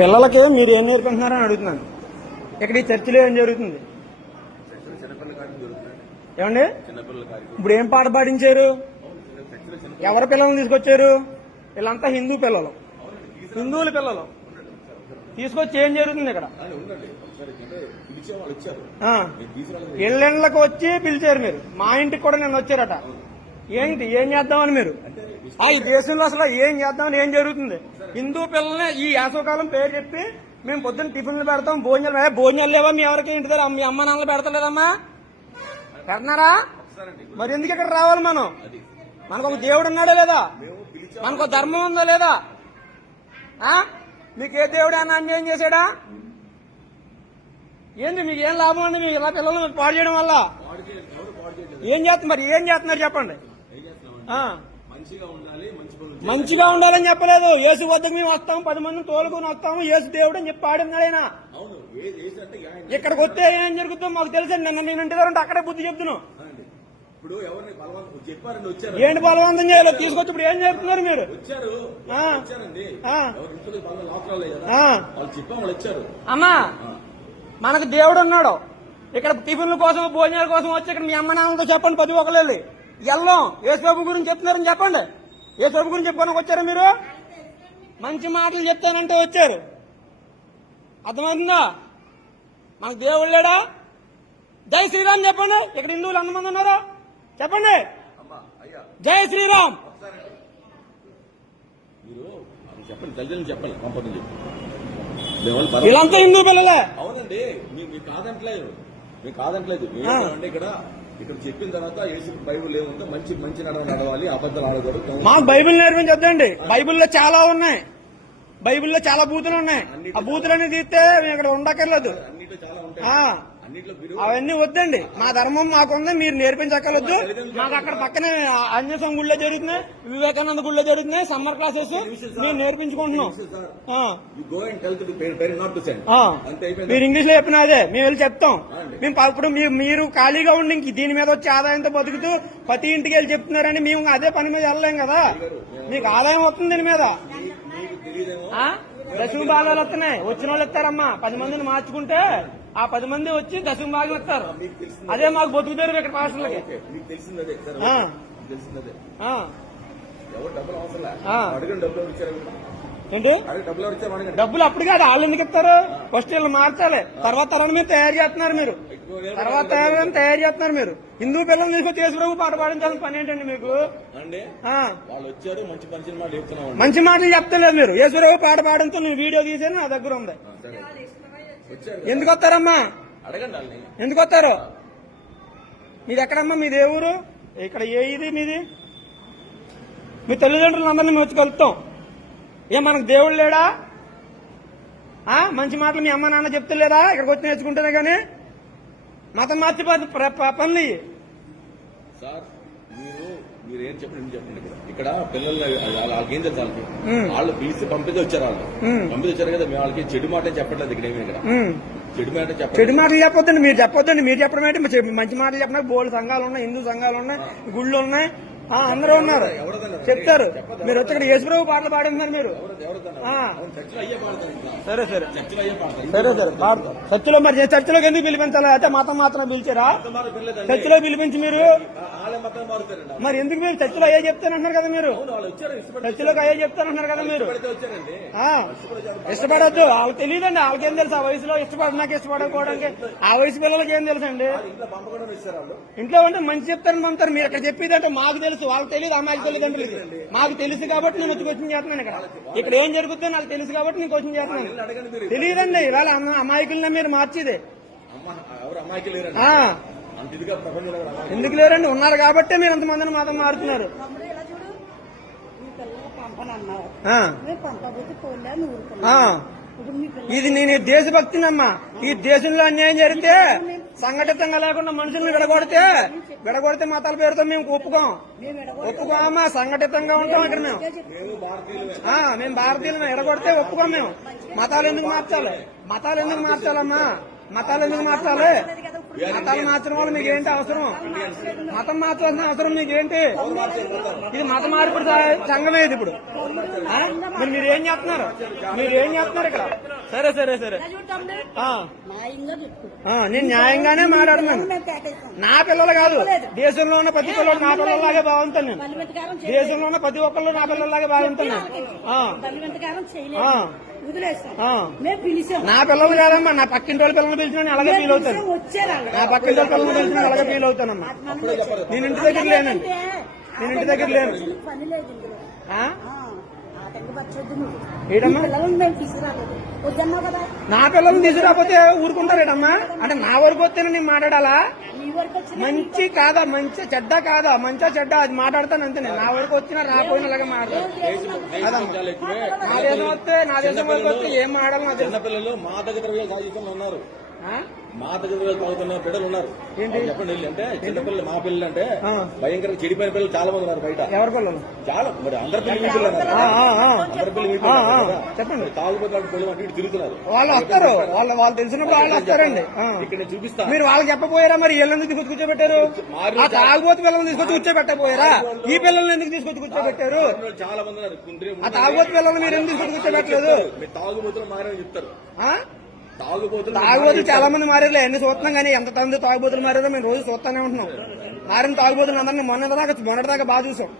పిల్లలకి మీరు ఏం నేర్పింటున్నారని అడుగుతున్నాను. ఇక్కడ ఈ చర్చిలో ఏం జరుగుతుంది? ఏమండి? ఇప్పుడు ఏం పాట చిన్న ఎవరి పిల్లల్ని తీసుకొచ్చారు? వీళ్ళంతా హిందూ పిల్లలు. హిందువుల పిల్లలు. తీసుకొచ్చి ఏం జరుగుతుంది ఇక్కడ? ఇళ్ళకి వచ్చి పిలిచారు మీరు. మా ఇంటికి కూడా నేను వచ్చారట. ఏంటి ఏం చేద్దామని మీరు? ఆ, ఈ దేశంలో అసలు ఏం చేద్దామని ఏం జరుగుతుంది? హిందూ పిల్లల్ని ఈ యాసవకాలం పేరు చెప్పి మేము పొద్దున్న టిఫిన్లు పెడతాం భోజనాలు. భోజనాలు లేవా మీ ఎవరికి ఇంటి దగ్గర? మీ అమ్మ నాన్నలు పెడతలేదమ్మా? ఒకసారండి మరి ఎందుకు ఇక్కడ రావాలి మనం? మనకు ఒక దేవుడు ఉన్నాడా లేదా? మనకు ఒక ధర్మం ఉందా లేదా? మీకు ఏ దేవుడు అన్న అన్యాయం చేశాడా? ఏంది మీకు ఏం లాభం అండి మీకు ఇలా పిల్లల్ని పాడు చేయడం వల్ల? ఏం చేస్తున్నారు మరి ఏం చేస్తున్నారు చెప్పండి. మంచిగా ఉండాలని చెప్పలేదు. యేసు వద్దకు మేము వస్తాము పది మందిని తోలుకొని వస్తాము యేసు దేవుడు అని చెప్పి పాడినాడు ఆయన. ఇక్కడికి వస్తే ఏం జరుగుతుందో మాకు తెలుసండి నిన్న నేను ఇంటి దగ్గర ఉంటే అక్కడే బుద్ధి చెప్తున్నాను అవునండి. ఇప్పుడు ఎవరిని బలవంతం చెప్పారండి వచ్చారు ఏంటి బలవంతం చేయాలో? తీసుకొచ్చి ఇప్పుడు ఏం చేస్తున్నారు మీరు? వచ్చారు. వచ్చారండి. వాళ్ళు చెప్పాం వాళ్ళు వచ్చారు. అమ్మా. మనకు దేవుడు ఉన్నాడు. ఇక్కడ టిఫిన్ల కోసం భోజనాల కోసం వచ్చి ఇక్కడ మీ అమ్మ నాన్నలతో చెప్పండి ప్రతి ఒక్కరు వెళ్ళం యేసుబాబు గురించి చెప్తున్నారని చెప్పండి. యేసుబాబు గురించి చెప్పడానికి వచ్చారా మీరు? మంచి మాటలు చెప్తానంటే వచ్చారు. అర్థమవుతుందా? మనకు దేవుడు లేడా? జై శ్రీరామ్ చెప్పండి. ఇక్కడ హిందువులు ఎంతమంది ఉన్నారు? చెప్పండి. జై శ్రీరామ్. చెప్పండి తల్లిదండ్రులు చెప్పి వీళ్ళంతా హిందూ పిల్లలే. అవునండి మీ- కాదంటలేదు. మీకు కాదంటలేదు. అంటే ఇక్కడ ఇక్కడ చెప్పిన తర్వాత యేసు బైబుల్ ఏముందో మంచి మంచి నడవ నడవాలి అబద్ధాలు ఆడకూడదు. మాకు బైబిల్ నేర్పించొద్దండి. బైబిల్లో చాలా ఉన్నాయి. బైబిల్లో చాలా బూతులు ఉన్నాయి. ఆ బూతులన్నీ తీస్తే మేము ఇక్కడ ఉండక్కర్లేదు. చాలా ఉంటాయి. అవన్నీ వద్దండి. మా ధర్మం మాకుంది మీరు నేర్పించక్కర్లేదు. మాకు అక్కడ పక్కనే అన్యసం గుళ్ళో జరుగుతున్నాయి వివేకానంద గుళ్ళో జరుగుతున్నాయి సమ్మర్ క్లాసెస్. మేము నేర్పించుకుంటున్నాం. మీరు ఇంగ్లీష్లో చెప్పిన అదే మేము వెళ్ళి చెప్తాం. మేము ప- ఇప్పుడు మీ- మీరు ఖాళీగా ఉండి ఇంక దీని మీద వచ్చి ఆదాయంతో బతుకుతూ ప్రతి ఇంటికి వెళ్ళి చెప్తున్నారని మేము అదే పని మీద వెళ్ళలేం కదా. మీకు ఆదాయం వస్తుంది దీని మీద? దశమ భాగాలు వస్తున్నాయి. వచ్చిన వాళ్ళు ఇస్తారమ్మా పది మందిని మార్చుకుంటే ఆ పది మంది వచ్చి ఇస్తారు మీకు తెలిసింది. అదే మాకు బతుకుతారు ఇక్కడ పాస్టర్లకి. తెలిసింది ఎవరు డబ్బులు అవసరం. అడగండి డబ్బులు ఇచ్చారు? ఏంటి? డబ్బులు అప్పుడు కాదు వాళ్ళు ఎందుకు ఇస్తారు? ఫస్ట్ వీళ్ళు మార్చాలి. తర్వాత తరం మీరు తయారు చేస్తున్నారు మీరు. తర్వాత తరం తయారు చేస్తున్నారు మీరు. హిందూ పిల్లలు యేసు ప్రభు పాట పాడించాల్సిన పని ఏంటండి మీకు? మంచి మాటలు చెప్తలేదు మీరు. యేసురావు పాట పాడంతో నేను వీడియో తీసాను నా దగ్గర ఉంది. ఎందుకు వస్తారమ్మా? ఎందుకు వస్తారు? మీది ఎక్కడమ్మా? మీది ఏ ఊరు? ఇక్కడ ఏ ఇది మీది? మీ తల్లిదండ్రులు అందరినీ మేము వచ్చి కలుపుతాం ఏ మనకు దేవుడు లేడా? ఆ మంచి మాటలు మీ అమ్మ నాన్న చెప్తలేదా? ఇక్కడికి వచ్చి నేర్చుకుంటేనే కానీ మతం మార్చి పనులు. సార్ మీరు మీరు ఏం చెప్పండి చెప్పండి ఇక్కడ? ఇక్కడ పిల్లలు వాళ్ళ- వాళ్ళకి తెలుసు వాళ్ళకి. వాళ్ళు పిలిచి పంపితే వచ్చారు వాళ్ళు. పంపితే వచ్చారు కదా మేము వాళ్ళకి చెడు మాట చెప్పట్లేదు ఇక్కడ ఏమి ఇక్కడ. చెడు మాట చెడు చెప్పండి మాటలు చెప్పొద్దండి మీరు చెప్పొద్దండి మీరు చెప్పడం ఏంటి? మంచి మాటలు చెప్పినా బోల్డ్ సంఘాలు ఉన్నాయి హిందూ సంఘాలు ఉన్నాయి గుళ్ళు ఉన్నాయి. అందరూ ఉన్నారు. చెప్తారు. మీరు వచ్చి ఇక్కడ యేసుప్రభు పాటలు పాడుతున్నారు మీరు. సరే సరే. సరే సరే. చర్చిలో మరి చర్చిలోకి ఎందుకు పిలిపించాలి? అయితే మతం మాత్రం పిలిచారా? చర్చిలో పిలిపించి మీరు? మరి ఎందుకు మీరు చర్చిలో అయ్యే చెప్తానంటున్నారు కదా మీరు? చర్చిలోకి అయ్యే చెప్తానంటున్నారు కదా మీరు? ఇష్టపడద్దు. వాళ్ళకి తెలియదండి. వాళ్ళకేం తెలుసు? ఆ వయసులో ఇష్టపడనాక ఇష్టపడకపోవడానికి. ఆ వయసు పిల్లలకి ఏం తెలుసు అండి ఇంట్లో ఉంటే మంచి చెప్తారని పంపుతారు. మీరు అక్కడ చెప్పేదంటే మాకు తెలుసు. వాళ్ళకి తెలియదు అమ్మాయికి తల్లిదండ్రులకి మాకు తెలుసు కాబట్టి నేను వచ్చి కోచింగ్ చేస్తున్నాను ఇక్కడ. ఇక్కడ ఏం జరుగుతుందో నాకు తెలుసు కాబట్టి నేను కోచింగ్ చేస్తున్నాను. తెలియదండి ఇవాళ అమాయకులనే మీరు మార్చేది. ఎందుకు లేరండి? ఉన్నారు కాబట్టే మీరు అంతమందిని మాత్రం మారుతున్నారు. తమ్ముడు ఇది నేను ఈ దేశభక్తినమ్మా. ఈ దేశంలో అన్యాయం జరిగితే సంఘటితంగా లేకుండా మనుషుల్ని విడగొడితే విడగొడితే మతాల పేరుతో మేము ఒప్పుకోం. మేము ఒప్పుకోమా సంఘటితంగా ఉంటాం ఇక్కడ మేము. మేము భారతీయులు విడగొడితే ఒప్పుకోం మేము. మతాలు ఎందుకు మార్చాలి? మతాలు ఎందుకు మార్చాలమ్మా? మతాలు ఎందుకు మార్చాలి? మతాలు మార్చడం వల్ల మీకు ఏంటి అవసరం? మతం మార్చాల్సిన అవసరం మీకేంటి ఇది మత మార్పిడి సంఘమే ఇది ఇప్పుడు? మరి మీరు ఏం చేస్తున్నారు? మీరు ఏం చేస్తున్నారు ఇక్కడ? సరే సరే సరే. నేను న్యాయంగానే కేటాయిస్తాం నా పిల్లలు కాదు. దేశంలో ఉన్న ప్రతి పిల్లలు నా పిల్లలాగే బాగుంటాను నేను. దేశంలో ఉన్న ప్రతి ఒక్కళ్ళు నా పిల్లలాగే బాగుంటాను నా పిల్లలు కాదమ్మా నా పక్కింటి వాళ్ళ పిల్లల్ని పిలిచిన అలాగే ఫీల్ అవుతాను నా పక్కింటి వాళ్ళ పిల్లల్ని పిలిచిన అలాగే ఫీల్ అవుతానమ్మా. నేను ఇంటి దగ్గర లేనండి. నేను ఇంటి దగ్గర లేను. పని లేదు ఇందులో. ఆ? ఆ, ఆ టెంక పచ్చొద్దు నువ్వు. ఏడమ్మా నా పిల్లల్ని తీసుకురాకపోతే ఊరుకుంటారేటమ్మా? అంటే నా వరకు వస్తేనే నేను మాట్లాడాలా? మంచి కాదా మంచి చెడ్డ కాదా మంచిగా చెడ్డ అది మాట్లాడతాను అంతే నేను. నా వరకు వచ్చినా రాపోయిన అలాగే మాట్లాడతాను. నా దేశం వస్తే నా దేశం వరకు వస్తే ఏం మాట్లాడాలి నా చిన్నపిల్లలు మాదక ద్రవ్యాలు ఉన్నారు మాదక ద్రవ్యాలు తాగుతున్న బిడ్డలు ఉన్నారు. చెప్పండి వెళ్ళి అంటే చిన్నపిల్లలు మా పిల్లలు అంటే. భయంకరంగా చెడిపోయిన పిల్లలు చాలా మంది ఉన్నారు బయట. ఎవరి పిల్లలు? చాలా మరి అందరి పిల్లలు మీ పిల్లలు ఉన్నారు ఆ, ఆ, ఆ. అందరి పిల్లలు మీ ఆ, పిల్లలు? చెప్పండి. తాగుబోతు పిల్లలు అంటే ఇటు తిరుగుతున్నారు. వాళ్ళు వస్తారు. వాళ్ళు వాళ్ళు తెలిసినప్పుడు వాళ్ళు వస్తారండి. ఇక్కడ నేను చూపిస్తా. మీరు వాళ్ళకి చెప్పపోయారా మరి? వీళ్ళని తీసుకొచ్చి కూర్చోబెట్టారు? ఆ తాగుబోతు పిల్లల్ని తీసుకొచ్చి కూర్చోబెట్టపోయారా ఈ పిల్లల్ని ఎందుకు తీసుకొచ్చి కూర్చోబెట్టారు? చాలా మంది ఉన్నారు. కుండ్రి ఆ తాగుబోతు పిల్లల్ని మీరు ఎందుకు తీసుకొచ్చి కూర్చోబెట్టలేదు? మీరు తాగుబోతులు మారని చెప్తారు. ఆ? తాగుబోతులు చాలా మంది మారారు ఎన్ని చూస్తున్నాం కానీ ఎంత మంది తాగుబోతులు మారారో మేము రోజు చూస్తానే ఉంటున్నాం. మారిన తాగుబోతులు అందరినీ మొన్న దాకా మొన్నటి దాకా బాగా చూసాం.